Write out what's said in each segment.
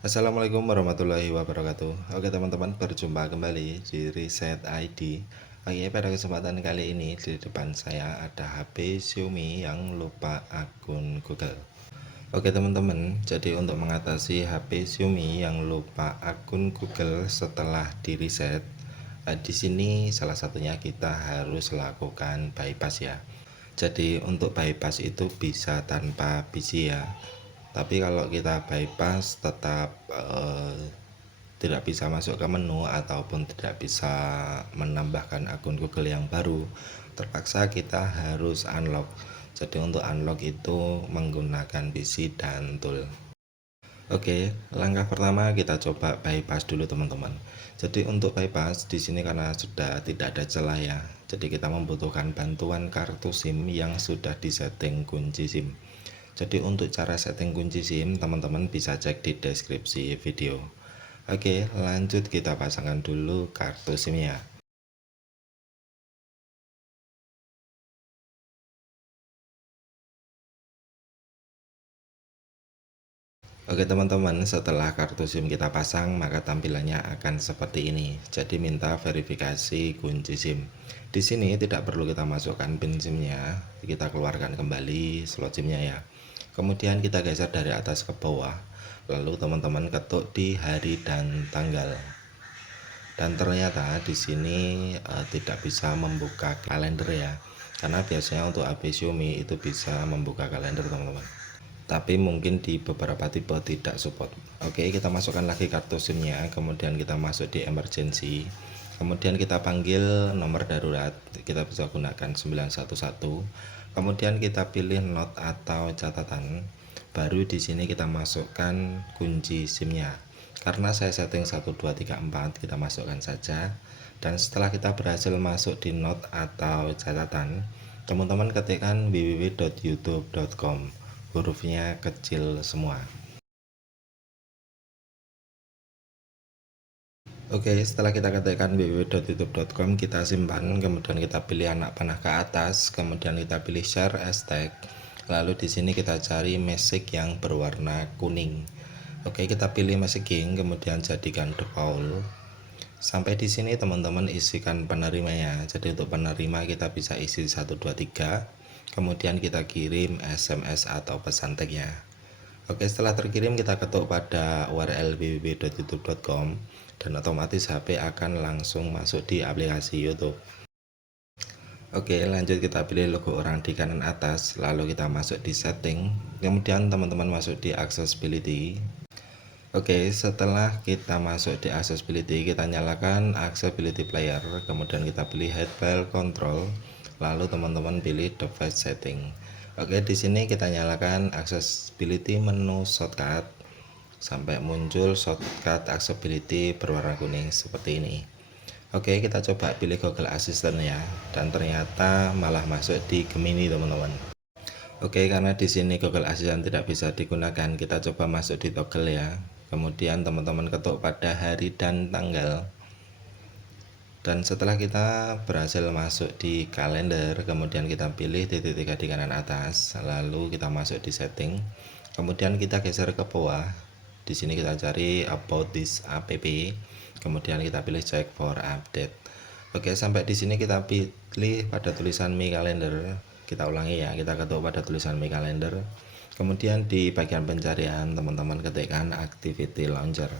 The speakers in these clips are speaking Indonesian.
Assalamualaikum warahmatullahi wabarakatuh. Oke teman-teman, berjumpa kembali di Reset ID. Oke, pada kesempatan kali ini di depan saya ada HP Xiaomi yang lupa akun Google. Oke teman-teman, jadi untuk mengatasi HP Xiaomi yang lupa akun Google setelah di reset, di sini salah satunya kita harus lakukan bypass ya. Jadi untuk bypass itu bisa tanpa PC ya. Tapi kalau kita bypass tetap tidak bisa masuk ke menu ataupun tidak bisa menambahkan akun Google yang baru, terpaksa kita harus unlock. Jadi untuk unlock itu menggunakan PC dan tool. Oke, langkah pertama kita coba bypass dulu teman-teman. Jadi untuk bypass di sini karena sudah tidak ada celah ya. Jadi kita membutuhkan bantuan kartu SIM yang sudah disetting kunci SIM. Jadi untuk cara setting kunci SIM teman-teman bisa cek di deskripsi video. Oke, lanjut kita pasangkan dulu kartu SIM-nya. Oke teman-teman, setelah kartu SIM kita pasang, maka tampilannya akan seperti ini. Jadi minta verifikasi kunci SIM. Di sini tidak perlu kita masukkan pin SIM-nya, kita keluarkan kembali slot SIM-nya ya. Kemudian kita geser dari atas ke bawah. Lalu teman-teman ketuk di hari dan tanggal. Dan ternyata di sini tidak bisa membuka kalender ya. Karena biasanya untuk HP Xiaomi itu bisa membuka kalender teman-teman, tapi mungkin di beberapa tipe tidak support. Oke, kita masukkan lagi kartu SIM-nya, kemudian kita masuk di emergency, kemudian kita panggil nomor darurat, kita bisa gunakan 911, kemudian kita pilih note atau catatan, baru di sini kita masukkan kunci SIM-nya. Karena saya setting 1234, kita masukkan saja. Dan setelah kita berhasil masuk di note atau catatan, teman-teman ketikkan www.youtube.com, hurufnya kecil semua. Oke, setelah kita ketikkan www.youtube.com, kita simpan, kemudian kita pilih anak panah ke atas, kemudian kita pilih share as tag. Lalu di sini kita cari message yang berwarna kuning. Oke, kita pilih messaging, kemudian jadikan default. Sampai di sini teman-teman isikan penerimanya. Jadi untuk penerima kita bisa isi 123, kemudian kita kirim SMS atau pesan tagnya. Oke, setelah terkirim kita ketuk pada URL www.youtube.com dan otomatis HP akan langsung masuk di aplikasi YouTube. Oke, lanjut kita pilih logo orang di kanan atas, lalu kita masuk di setting, kemudian teman-teman masuk di accessibility. Oke, setelah kita masuk di accessibility, kita nyalakan accessibility player, kemudian kita pilih hide file control, lalu teman-teman pilih device setting. Oke, di sini kita nyalakan accessibility menu shortcut sampai muncul shortcut accessibility berwarna kuning seperti ini. Oke, kita coba pilih Google Assistant ya, dan ternyata malah masuk di Gemini teman-teman. Oke, karena di sini Google Assistant tidak bisa digunakan, kita coba masuk di toggle ya. Kemudian teman-teman ketuk pada hari dan tanggal. Dan setelah kita berhasil masuk di kalender, kemudian kita pilih titik 3 di kanan atas, lalu kita masuk di setting. Kemudian kita geser ke bawah. Di sini kita cari about this app. Kemudian kita pilih check for update. Oke, sampai di sini kita pilih pada tulisan My Calendar. Kita ulangi ya, kita ketuk pada tulisan My Calendar. Kemudian di bagian pencarian teman-teman ketikkan Activity Launcher.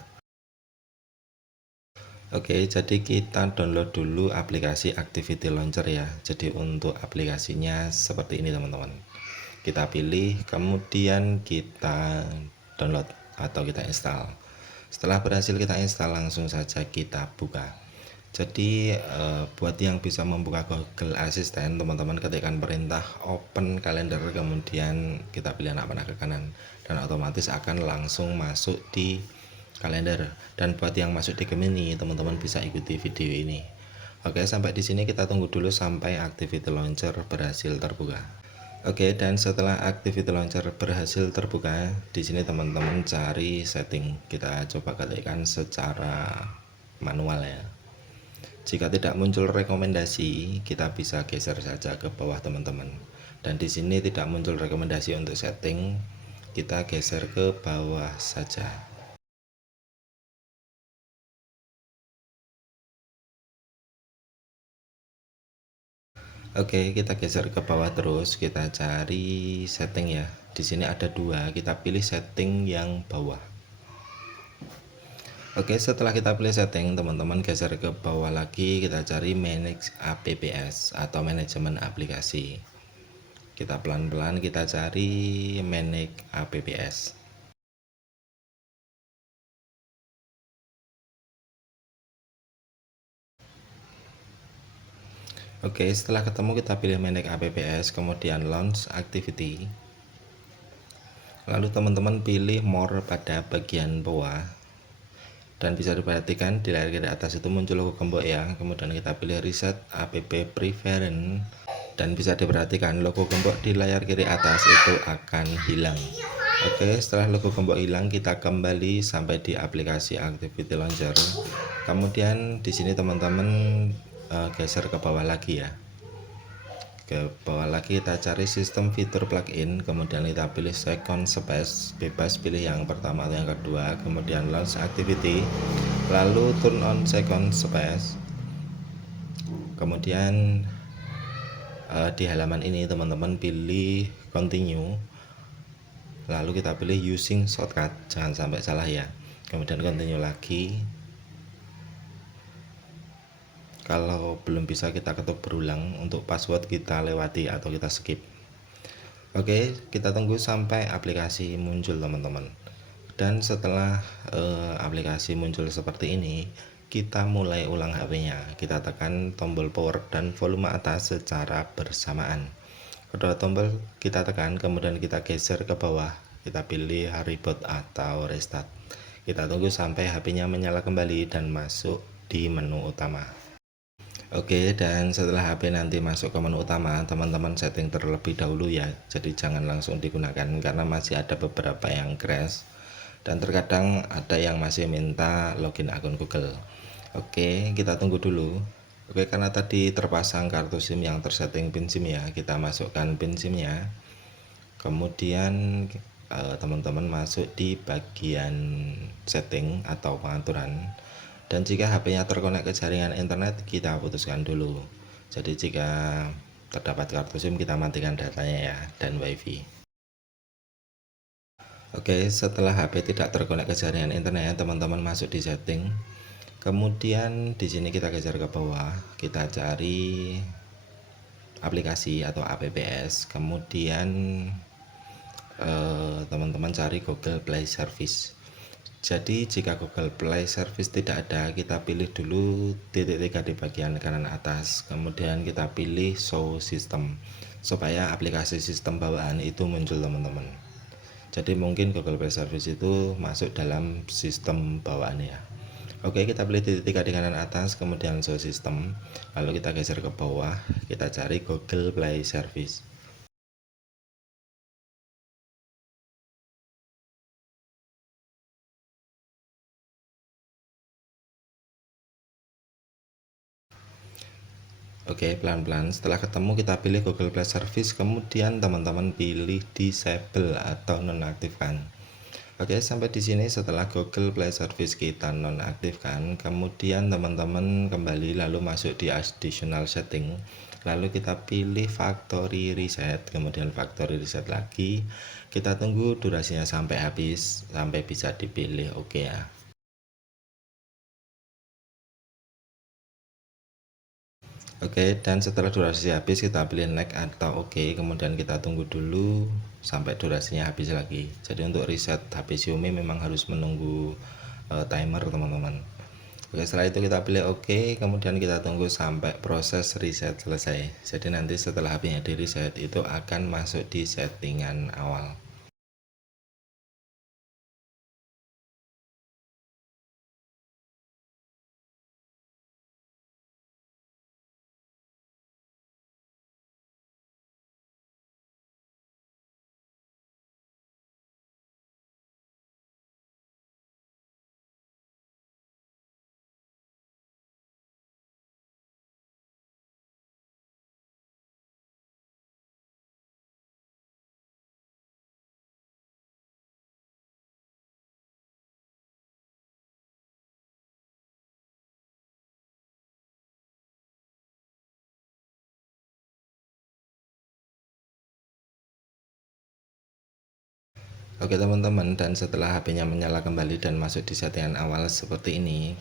Oke, jadi kita download dulu aplikasi Activity Launcher ya. Jadi untuk aplikasinya seperti ini teman-teman. Kita pilih, kemudian kita download atau kita install. Setelah berhasil kita install, langsung saja kita buka. Jadi buat yang bisa membuka Google Assistant, teman-teman ketikkan perintah open calendar, kemudian kita pilih anak panah ke kanan, dan otomatis akan langsung masuk di kalender. Dan buat yang masuk di Gemini, teman-teman bisa ikuti video ini. Oke, sampai di sini kita tunggu dulu sampai Activity Launcher berhasil terbuka. Oke, dan setelah Activity Launcher berhasil terbuka, di sini teman-teman cari setting. Kita coba ketikkan secara manual ya. Jika tidak muncul rekomendasi, kita bisa geser saja ke bawah teman-teman. Dan di sini tidak muncul rekomendasi untuk setting, kita geser ke bawah saja. Oke, kita geser ke bawah terus, kita cari setting ya. Di sini ada dua, kita pilih setting yang bawah. Oke, setelah kita pilih setting, teman-teman geser ke bawah lagi, kita cari manage apps atau manajemen aplikasi. Kita pelan-pelan kita cari manage apps. Oke, setelah ketemu kita pilih manage apps, kemudian launch activity. Lalu teman-teman pilih more pada bagian bawah. Dan bisa diperhatikan di layar kiri atas itu muncul logo gembok ya. Kemudian kita pilih reset app preference. Dan bisa diperhatikan logo gembok di layar kiri atas itu akan hilang. Oke, setelah logo gembok hilang, kita kembali sampai di aplikasi Activity Launcher. Kemudian di sini teman-teman geser ke bawah lagi ya. Ke bawah lagi kita cari sistem fitur plugin, kemudian kita pilih second space, bebas pilih yang pertama atau yang kedua, kemudian launch activity, lalu turn on second space. Kemudian di halaman ini teman-teman pilih continue, lalu kita pilih using shortcut, jangan sampai salah ya. Kemudian continue lagi. Kalau belum bisa kita ketuk berulang, untuk password kita lewati atau kita skip. Oke, kita tunggu sampai aplikasi muncul teman-teman. Dan setelah aplikasi muncul seperti ini, kita mulai ulang HP-nya. Kita tekan tombol power dan volume atas secara bersamaan. Kedua tombol kita tekan, kemudian kita geser ke bawah. Kita pilih reboot atau restart. Kita tunggu sampai HP-nya menyala kembali dan masuk di menu utama. Oke, dan setelah HP nanti masuk ke menu utama, teman-teman setting terlebih dahulu ya. Jadi jangan langsung digunakan karena masih ada beberapa yang crash. Dan terkadang ada yang masih minta login akun Google. Oke, kita tunggu dulu. Oke, karena tadi terpasang kartu SIM yang tersetting pin SIM ya, kita masukkan pin SIM-nya. Kemudian teman-teman masuk di bagian setting atau pengaturan. Dan jika HP-nya terkonek ke jaringan internet, kita putuskan dulu. Jadi jika terdapat kartu SIM, kita matikan datanya ya, dan WiFi. Oke, setelah HP tidak terkonek ke jaringan internet, teman-teman masuk di setting. Kemudian di sini kita geser ke bawah, kita cari aplikasi atau apps. Kemudian teman-teman cari Google Play Service. Jadi jika Google Play Service tidak ada, kita pilih dulu titik 3 di bagian kanan atas, kemudian kita pilih Show System supaya aplikasi sistem bawaan itu muncul teman-teman. Jadi mungkin Google Play Service itu masuk dalam sistem bawaan ya. Oke, kita pilih titik 3 di kanan atas, kemudian Show System, lalu kita geser ke bawah, kita cari Google Play Service. Oke, pelan-pelan. Setelah ketemu kita pilih Google Play Service, kemudian teman-teman pilih disable atau nonaktifkan. Oke, sampai di sini setelah Google Play Service kita nonaktifkan, kemudian teman-teman kembali lalu masuk di additional setting. Lalu kita pilih factory reset, kemudian factory reset lagi. Kita tunggu durasinya sampai habis, sampai bisa dipilih oke ya. Oke, dan setelah durasi habis kita pilih next atau oke, kemudian kita tunggu dulu sampai durasinya habis lagi. Jadi untuk reset HP Xiaomi memang harus menunggu timer teman-teman. Oke, setelah itu kita pilih oke, kemudian kita tunggu sampai proses reset selesai. Jadi nanti setelah HP-nya di reset itu akan masuk di settingan awal. Oke teman-teman, dan setelah HP-nya menyala kembali dan masuk di settingan awal seperti ini,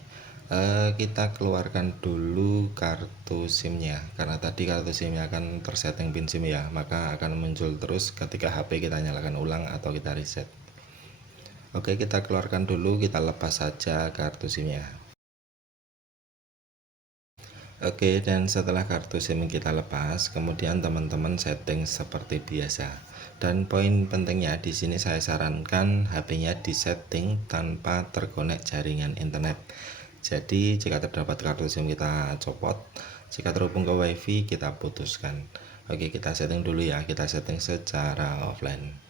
kita keluarkan dulu kartu SIM-nya, karena tadi kartu SIM-nya kan tersetting pin SIM ya, maka akan muncul terus ketika HP kita nyalakan ulang atau kita reset. Oke, kita keluarkan dulu, kita lepas saja kartu SIM-nya. Oke, dan setelah kartu SIM kita lepas, kemudian teman-teman setting seperti biasa. Dan poin pentingnya di sini saya sarankan HP-nya disetting tanpa terkonek jaringan internet. Jadi jika terdapat kartu SIM kita copot, jika terhubung ke WiFi kita putuskan. Oke, kita setting dulu ya, kita setting secara offline.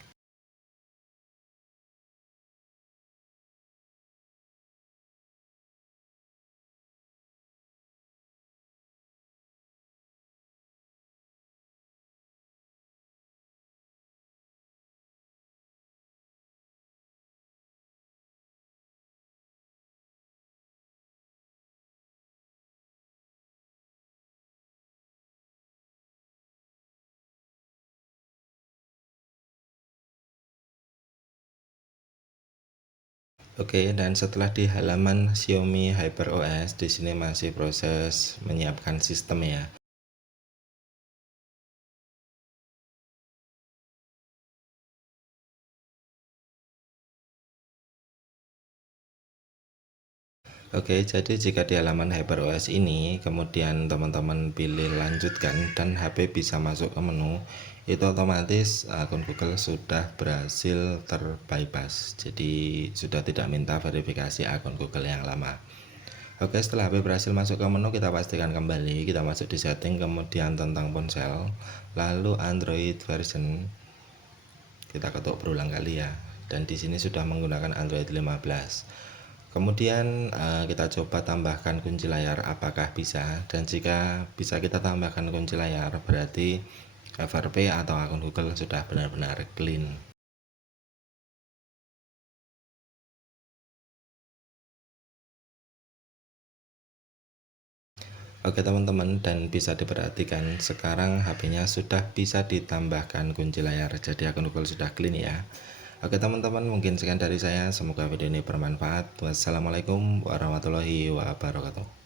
Oke, dan setelah di halaman Xiaomi HyperOS, di sini masih proses menyiapkan sistem ya. Oke, jadi jika di halaman HyperOS ini, kemudian teman-teman pilih lanjutkan dan HP bisa masuk ke menu, itu otomatis akun Google sudah berhasil terbypass. Jadi sudah tidak minta verifikasi akun Google yang lama. Oke, setelah HP berhasil masuk ke menu, kita pastikan kembali, kita masuk di setting, kemudian tentang ponsel, lalu Android version, kita ketuk berulang kali ya. Dan di sini sudah menggunakan Android 15. Kemudian kita coba tambahkan kunci layar apakah bisa, dan jika bisa kita tambahkan kunci layar berarti FRP atau akun Google sudah benar-benar clean. Oke teman-teman, dan bisa diperhatikan sekarang HP-nya sudah bisa ditambahkan kunci layar, jadi akun Google sudah clean ya. Oke teman-teman, mungkin sekian dari saya, semoga video ini bermanfaat. Wassalamualaikum warahmatullahi wabarakatuh.